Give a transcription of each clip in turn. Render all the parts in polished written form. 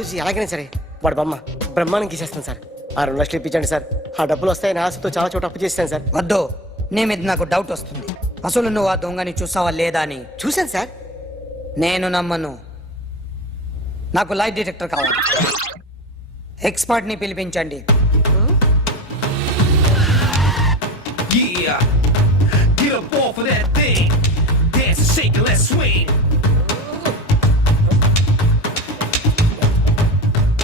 రోజు ఎలాగైనా సరే వాడు బొమ్మ బ్రహ్మాండం గీసేస్తాను సార్. ఆ 2 లక్షలు ఇప్పించండి సార్. ఆ డబ్బులు వస్తాయని ఆశతో చాలా చోట అప్పు చేస్తాను సార్. వద్దు, నీ మీద నాకు డౌట్ వస్తుంది. అసలు నువ్వు ఆ దొంగని చూసావా లేదా అని. చూశాను సార్. నేను నమ్మను. నాకు లైట్ డిటెక్టర్ కావాలి. ఎక్స్పర్ట్ ని పిలిపించండి. Yeah, get up off of that thing. Dance and shake and let's swing.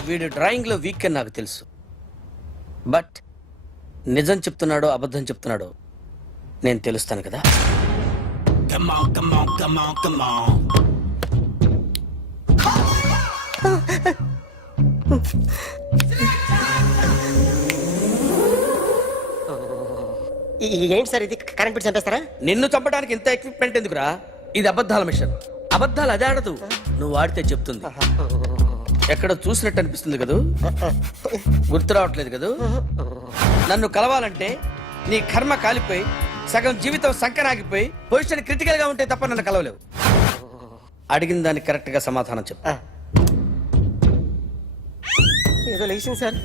వీడు డ్రాయింగ్ లో వీక్ అని నాకు తెలుసు. బట్ నిజం చెప్తున్నాడో అబద్ధం చెప్తున్నాడో నేను తెలుస్తాను కదా. Come on, come on, come on, come on. ఏంటి సార్ ఇది? కరెంట్ బిల్ చంపేస్తారా? నిన్ను చంపడానికి ఇంత ఎక్విప్మెంట్ ఎందుకురా? ఇది అబద్ధాల మిషన్. అబద్ధాలు అదే ఆడదు, నువ్వు ఆడితే చెప్తుంది. ఎక్కడ చూసినట్టు అనిపిస్తుంది కదూ? గుర్తు రావట్లేదు కదూ? నన్ను కలవాలంటే నీ కర్మ కాలిపోయి సగం జీవితం సంకనాగిపోయి పొజిషన్ క్రిటికల్ గా ఉంటే తప్ప నన్ను కలవలేవు. అడిగిన దానికి కరెక్ట్ గా సమాధానం చెప్పు. ఏదో లేచింది sir.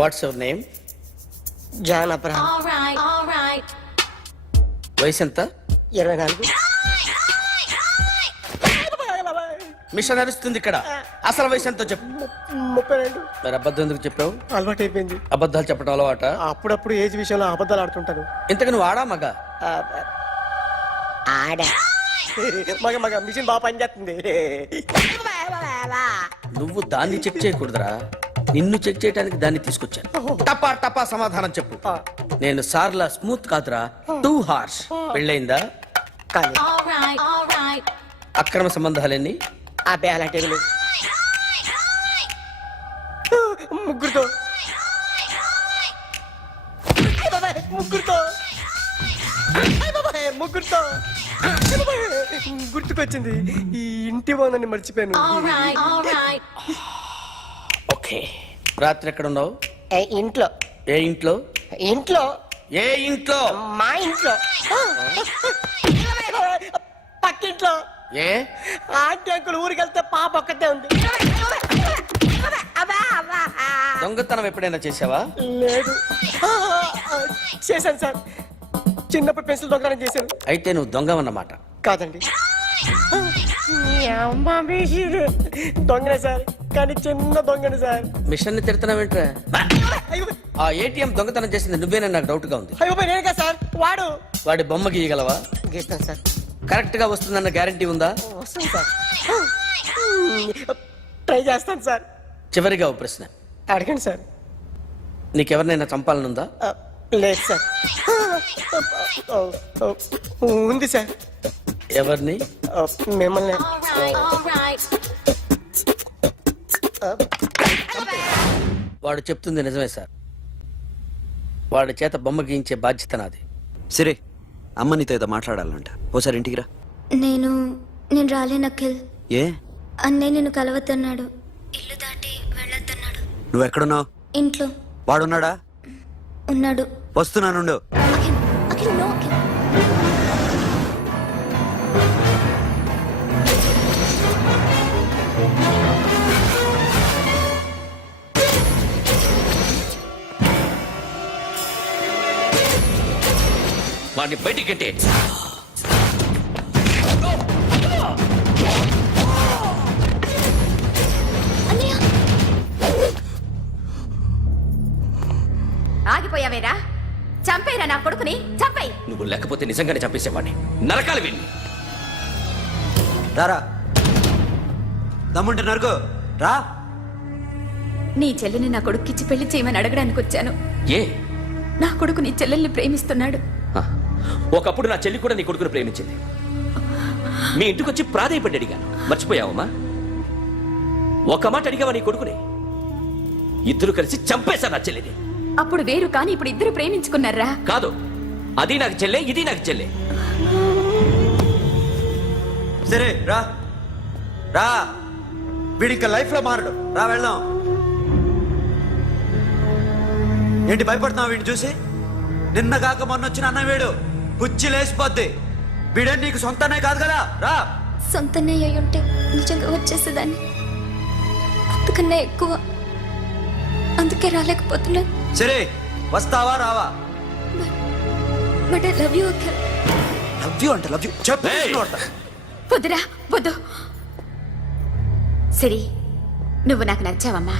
What's your name? John Abraham. All right. వయసు ఎంత? 24. మిషన్ నడుస్తుంది ఇక్కడ. అసలు వయసు ఎంతో చెప్పు. 32. మరి అబద్ధం ఎందుకు చెప్పావు? అలవాటు అయిపోయింది. అబద్ధాలు చెప్పడం అలవాట? అప్పుడప్పుడు ఏజ్ విషయంలో అబద్ధాలు ఆడుతుంటాను. ఇంతకు నువ్వు ఆడా మగ? ఆడా. మగ మిషన్ బాగా పనిచేస్తుంది. నువ్వు దాన్ని చెక్ చేయకూడదురా, నిన్ను చెక్ చేయడానికి దాన్ని తీసుకొచ్చాను. టపా టపా సమాధానం చెప్పు. నేను సార్లా స్మూత్ కాదురా, టూ హార్ష్. పెళ్ళయిందా? కానీ All right. అక్రమ సంబంధాలన్నీ? అబ్బే అలాంటి ఏమీ లేదు. ముగ్గురుతో గుర్తుకొచ్చింది. ఈ ఇంటి వాళ్ళని మర్చిపోయాను. All right. ఓకే. రాత్రి ఎక్కడ ఉన్నావు? ఇంట్లో. ఏ ఇంట్లో? ఇంట్లో. ఏ ఇంట్లో? మా ఇంట్లో. పక్కింట్లో. ఏ ఆంటీ అంకుల్ ఊరికి వెళ్తే పాప ఒక్కతే ఉంది. దొంగతనం ఎప్పుడైనా చేసావా? లేదు. చేశాను సార్. చిన్నప్పుడు పెన్సిల్ దొంగతనం చేశాను. అయితే నువ్వు దొంగవన్నమాట. కాదండి, దొంగనే సార్, కానీ చిన్న దొంగని సార్. మిషన్ ని తిడుతున్నావేంట్రా? ఆ ఏటీఎం దొంగతనం చేసింది నువ్వేనని నాకు డౌట్ గా ఉంది. అయ్యో నేను కదా సార్. వాడి బొమ్మ గీయగలవా? గీస్తాను సార్. కరెక్ట్ గా వస్తుందన్న గ్యారంటీ ఉందా? వస్తుంది సార్. ట్రై చేస్తాను సార్. చివరిగా ఓ ప్రశ్న అడగండి సార్. నీకెవరినైనా చంపాలనుందా? లేదు సార్. ఉంది సార్. ఎవరిని? మిమ్మల్ని. All right. వాడు చెప్తుంది నిజమే సార్. వాడి చేత బొమ్మ గీయించే బాధ్యత నాది. సరే, అమ్మ నీతో ఏదో మాట్లాడాలంట. ఓసారి ఇంటికి రా. నేను రాలేను అఖిల్. ఏ? అన్నయ్య నిన్ను కలవద్దన్నాడు. ఇల్లు దాటి వెళ్ళొద్దన్నాడు. నువ్వెక్కడున్నావు? ఇంట్లో వాడున్నాడా? ఉన్నాడు. వస్తున్నానుండు. అఖిల్, అఖిల్, నో అఖిల్. వాడిని బయటికి గట్టే. అన్నయ్య, ఆగిపోయావేరా? చంపేరా నా కొడుకుని, చంపేయ్. నువ్వు లేకపోతే నిజంగానే చంపేసేవాడిని. నరకాలి వీణ్ణి. రారా, దమ్ముంటే నరుకు రా. నీ చెల్లిని నా కొడుక్కిచ్చి పెళ్లి చేయమని అడగడానికి వచ్చాను. ఏ? నా కొడుకు నీ చెల్లెల్ని ప్రేమిస్తున్నాడు. ఆ, ఒకప్పుడు నా చెల్లి కూడా నీ కొడుకును ప్రేమించింది. మీ ఇంటికి వచ్చి ప్రాధేయపడి అడిగాను. మర్చిపోయావమ్మా? ఒక మాట అడిగావా నీ కొడుకుని? ఇద్దరు కలిసి చంపేశారు నా చెల్లిని. అప్పుడు వేరు, కానీ ఇప్పుడు ఇద్దరు ప్రేమించుకున్నారా? కాదు, అది నాకు చెల్లె, ఇది నాకు చెల్లె. సరే రా రా, వీడి ఇంకా లైఫ్ లో మారడు. రా వెళ్దాం. ఏంటి భయపడుతున్నావు వీడిని చూసి? నిన్న కాక మొన్న వచ్చిన అన్న వీడు పుచ్చి లేసిపోద్ది. వీడే నీకు సొంతనే కాదు కదా. రా. సొంతనే అయి ఉంటే నిజంగా వచ్చేసేదాన్ని. అంతకన్నా ఎక్కువ. అందుకే రాలేకపోతున్నాను. సరే వస్తావా రావా? But I love you Akhil. Love you అంటే లవ్ యూ చెప్పు. ఏయ్! వద్దురా వద్దు. సిరి, నువ్వు నాకు నచ్చావమ్మా.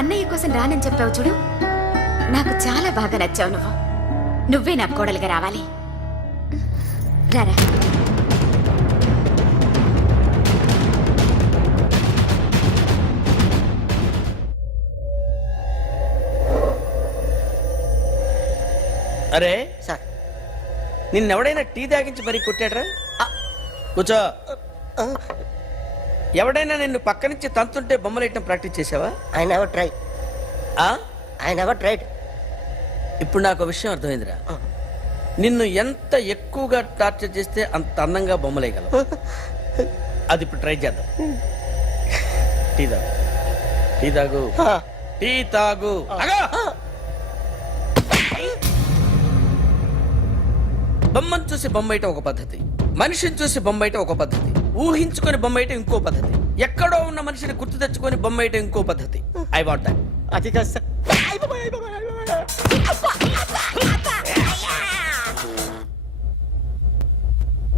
అన్నయ్య కోసం రానని చెప్పావు చూడు, నాకు చాలా బాగా నచ్చావు నువ్వు. నువ్వే నా కోడలిగా రావాలి. రారా. అరే సార్ నిన్నెవడైనా టీ తాగించి మరీ కొట్టాడ్రా? కూర్చో. ఎవడైనా నిన్ను పక్క నుంచి తంతుంటే బొమ్మలేయటం ప్రాక్టీస్ చేసావా? I never try. ఆ? I never tried. ఇప్పుడు నాకు ఒక విషయం అర్థమైందిరా. నిన్ను ఎంత ఎక్కువగా టార్చర్ చేస్తే అంత అందంగా బొమ్మలేయగలవు. అది ఇప్పుడు ట్రై చేద్దాం. టీ తాగు, టీ తాగు, టీ తాగు. ఆగు! బొమ్మను చూసి బొమ్మయటం ఒక పద్ధతి, మనిషిని చూసి బొమ్మయటం ఒక పద్ధతి, ఊహించుకొని బొమ్మయటం ఇంకో పద్ధతి, ఎక్కడో ఉన్న మనిషిని గుర్తు తెచ్చుకొని బొమ్మయటం ఇంకో పద్ధతి. I want that. అది కాదు సార్.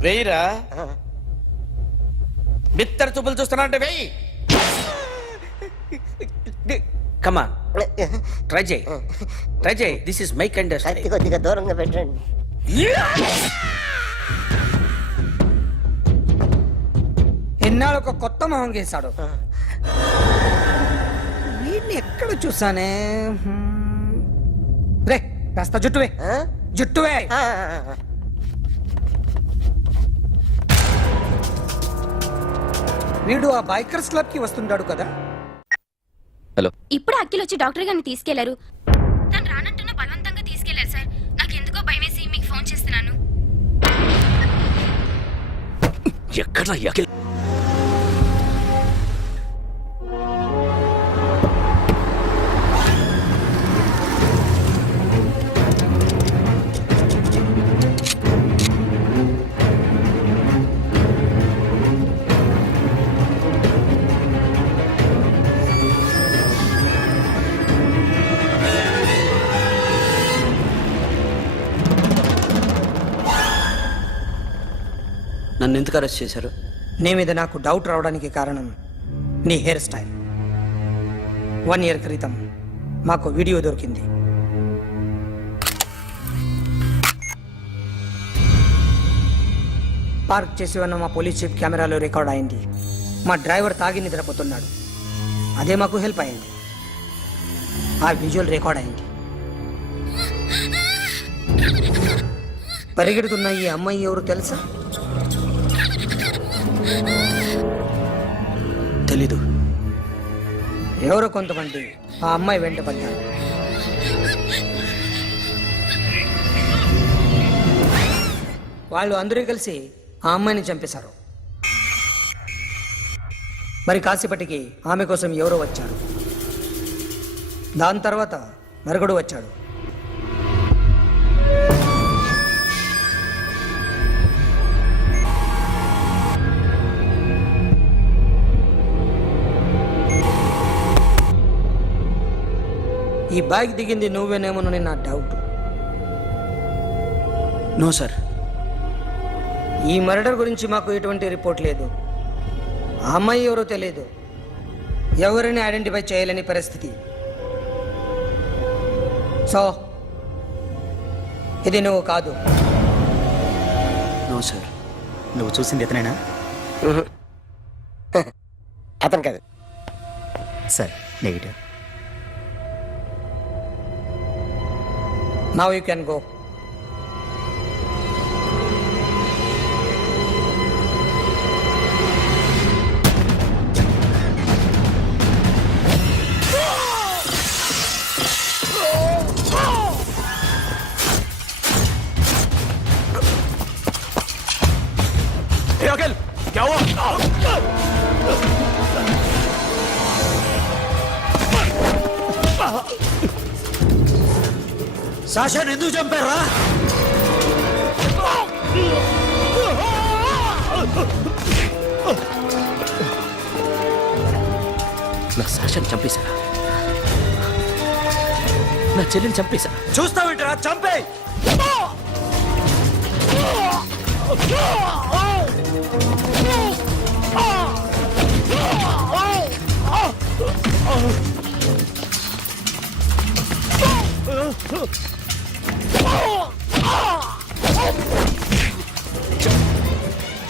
వెయ్యిరా. బిత్తర చూపులు చూస్తున్నా అంటే వెయ్యి. కమాన్, ట్రై చేయి, ట్రై చేయి. This is my kind of కత్తి కొద్దిగా దూరంగా పెట్టండి. ఎన్నాళ్ళు ఒక కొత్త మొహం గీశాడు. వీడిని ఎక్కడ చూసానే? రే కాస్త జుట్టువే, జుట్టువే. వీడు ఆ బైకర్స్ క్లబ్ కి వస్తుంటాడు కదా. ఇప్పుడు అఖిల్ వచ్చి డాక్టర్ గారిని తీసుకెళ్లారు. తను రానంటున్న బలవంతంగా తీసుకెళ్లారు సార్. నాకు ఎందుకో భయమేసి మీకు ఫోన్ చేస్తున్నాను. ఎక్కడ అఖిల్? నన్ను ఎందుకు అరెస్ట్ చేశారు? నీ మీద నాకు డౌట్ రావడానికి కారణం నీ హెయిర్ స్టైల్. 1 year క్రితం మాకు వీడియో దొరికింది. పార్క్ చేసి ఉన్న మా పోలీస్ జీప్ కెమెరాలో రికార్డ్ అయింది. మా డ్రైవర్ తాగి నిద్రపోతున్నాడు. అదే మాకు హెల్ప్ అయింది. ఆ విజువల్ రికార్డ్ అయింది. పరిగెడుతున్న ఈ అమ్మాయి ఎవరు తెలుసా? తెలీదు. ఎవరో కొంతమంది ఆ అమ్మాయి వెంట పడ్డారు. వాళ్ళు అందరూ కలిసి ఆ అమ్మాయిని చంపేశారు. మరి కాసేపటికి ఆమె కోసం ఎవరో వచ్చారు. దాని తర్వాత మరొకడు వచ్చాడు. ఈ బాగ్ దిగింది నువ్వేనేమోనని నా డౌట్. No sir. ఈ మర్డర్ గురించి మాకు ఎటువంటి రిపోర్ట్ లేదు. ఆ అమ్మాయి ఎవరో తెలియదు. ఎవరిని ఐడెంటిఫై చేయలేని పరిస్థితి. సో ఇది నువ్వు కాదు. No sir. నువ్వు చూసింది ఇతనేనా? అతను కాదు sir. Negative. Now you can go. Akhil, क्या हुआ? సాషాని ఎందుకు చంపారా? నా సాషాన్ని చంపేశారా? నా చెల్లిని చంపేశారా? చూస్తావేంట్రా? చంపే.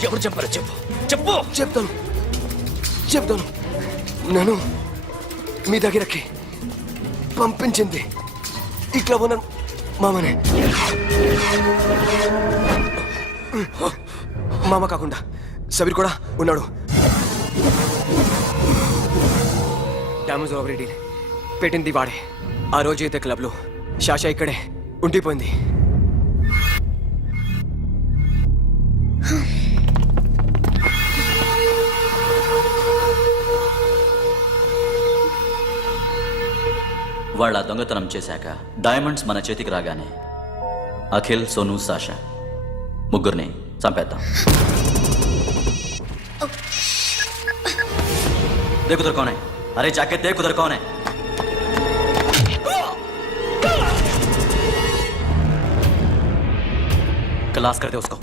ఎవరు చెప్పారో చెప్పు, చెప్పు. చెప్తాను. నేను మీ దగ్గరకి పంపించింది ఇట్లా ఉన్న మామనే. మామ కాకుండా సబీర్ కూడా ఉన్నాడు. డ్యామేజ్ ఓవర్ పెట్టింది వాడే. ఆ రోజు అయితే క్లబ్లో శాషా ఇక్కడే ఉండిపోయింది. వాళ్ళ దొంగతనం చేశాక డైమండ్స్ మన చేతికి రాగానే అఖిల్, సోను, సాషా ముగ్గురిని చంపేద్దాం. देख उधर कौन है? अरे जाके देख उधर कौन है? क्लास कर दे उसको.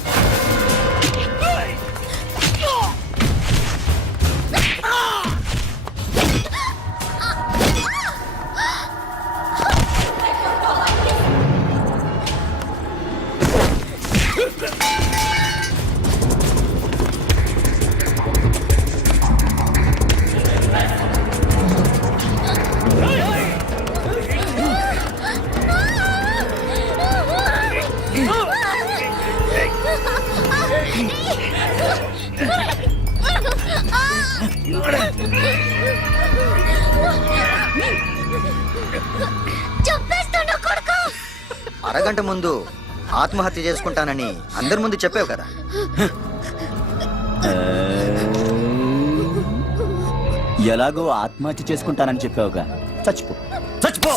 అరగంట ముందు ఆత్మహత్య చేసుకుంటానని అందరి ముందు చెప్పావు కదా. ఎలాగో ఆత్మహత్య చేసుకుంటానని చెప్పావుగా, చచ్చిపో చచ్చిపో.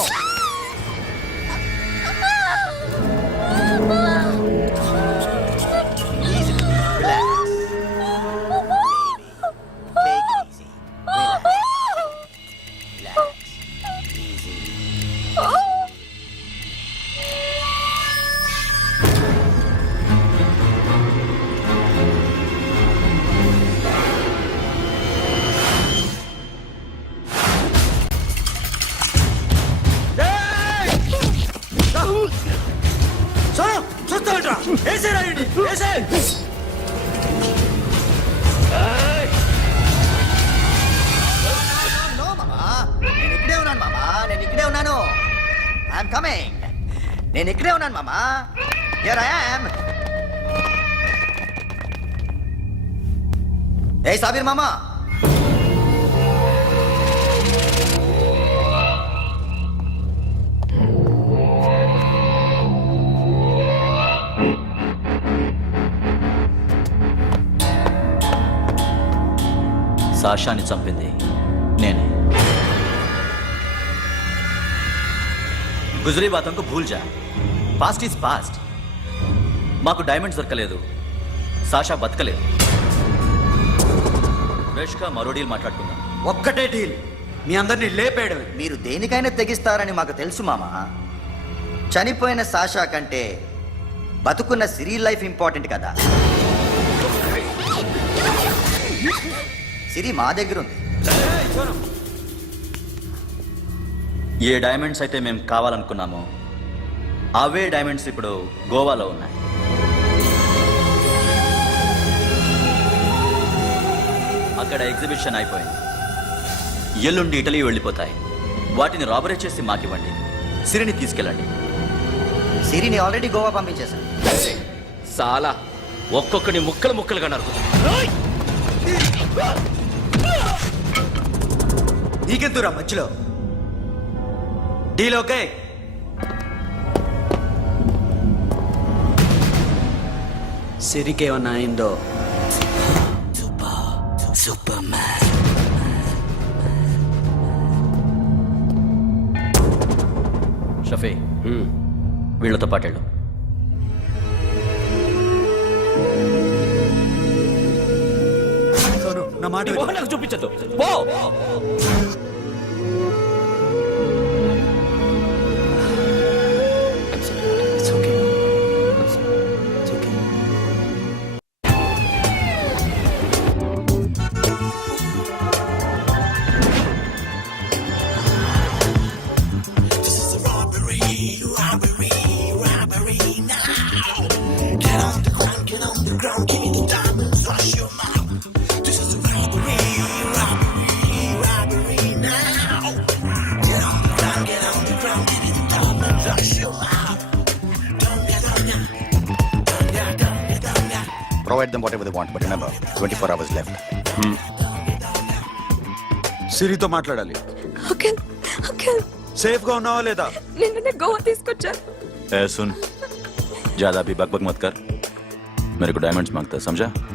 చూస్తావేంట్రా? వేసేరా వీడిని, వేసే. నేను ఇక్కడే ఉన్నాను మామా, నేను ఇక్కడే ఉన్నాను. I'm coming. నేను ఇక్కడే ఉన్నాను మామా. Here I am. ఏ సాబీర్ మామా, సాషాని చంపింది నేనే. గుజరీ బాతంకు భూల్ జా. Past is past. మాకు డైమండ్స్ దొరకలేదు, సాషా బతకలేదు. ఫ్రెష్గా మరో డీల్ మాట్లాడుకుందాం. ఒక్కటే డీల్, మీ అందరినీ లేపేయడమే. మీరు దేనికైనా తెగిస్తారని మాకు తెలుసు మామా. చనిపోయిన సాషా కంటే బతుకున్న సిరి లైఫ్ ఇంపార్టెంట్ కదా. సిరి మా దగ్గర ఉంది. ఏ డైమండ్స్ అయితే మేము కావాలనుకున్నామో అవే డైమండ్స్ ఇప్పుడు గోవాలో ఉన్నాయి. అక్కడ ఎగ్జిబిషన్ అయిపోయింది. ఎల్లుండి ఇటలీ వెళ్ళిపోతాయి. వాటిని రాబరీ చేసి మాకివ్వండి. సిరిని తీసుకెళ్ళండి. సిరిని ఆల్రెడీ గోవా పంపించేశాను. సాలా ఒక్కొక్కడి ముక్కలు ముక్కలుగా నరుకుతా. నీకెందురా మధ్యలో? Deal okay? సిరికేమన్నా అయిందో? Super man. షఫీ, వీళ్ళతో పాటేళ్ళు. నా మాట నీ మొహం నాకు చూపించద్దు. పో. provide them whatever they want, but remember, 24 hours left. సిరితో మాట్లాడాలి. సేఫ్ గా ఉన్నావా లేదా? నిన్న గోవా తీసుకొచ్చారు. ए सुन, ज्यादा भी बकबक मत कर. मेरे को डायमंड्स मांगता है, समझा?